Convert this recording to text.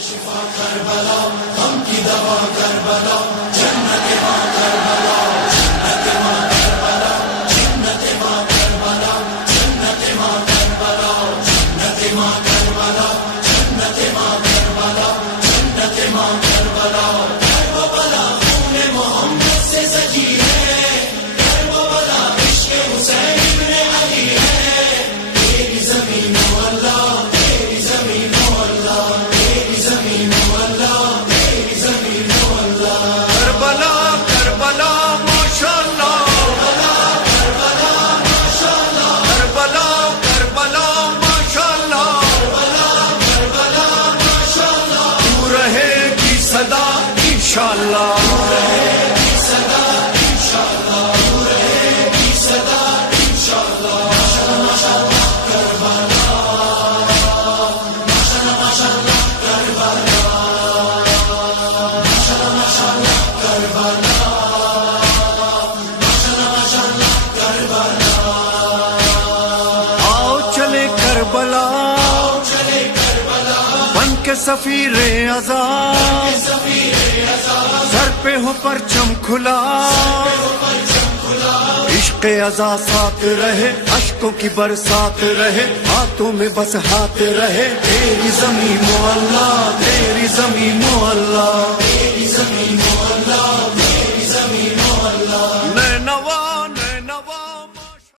شفا کربلا غم کی دوا کربلا جنت ماں کربلا جنت ماں کربلا جنت ماں کربلا جنت ماں کربلا جنت ماں کربلا جنت ماں کربلا جنت ماں کربلا کربلا خون محمد سے سجی ہے کربلا عشق حسین ابن علی ہے تیری زمین اللہ تیری زمین اللہ تیری زمین اللہ تیری زمین اللہ کربلا کربلا ماشاءاللہ کربلا ماشاءاللہ کربلا کربلا ماشاءاللہ کربلا ماشاءاللہ تو رہے گی صدا انشاءاللہ صدا انشاءاللہ رہے گی صدا انشاءاللہ ماشاءاللہ کربلا ماشاءاللہ کربلا ماشاءاللہ کربلا ماشاءاللہ کربلا آؤ چلے کربلا چلے کربلا بن کے سفیر عذاب سفیر عذاب سر پہ ہو پرچم کھلا عشق عزا ساتھ رہے اشکوں کی برسات رہے ہاتھوں میں بس ہاتھ رہے تیری زمین اللہ تیری زمین اللہ تیری زمین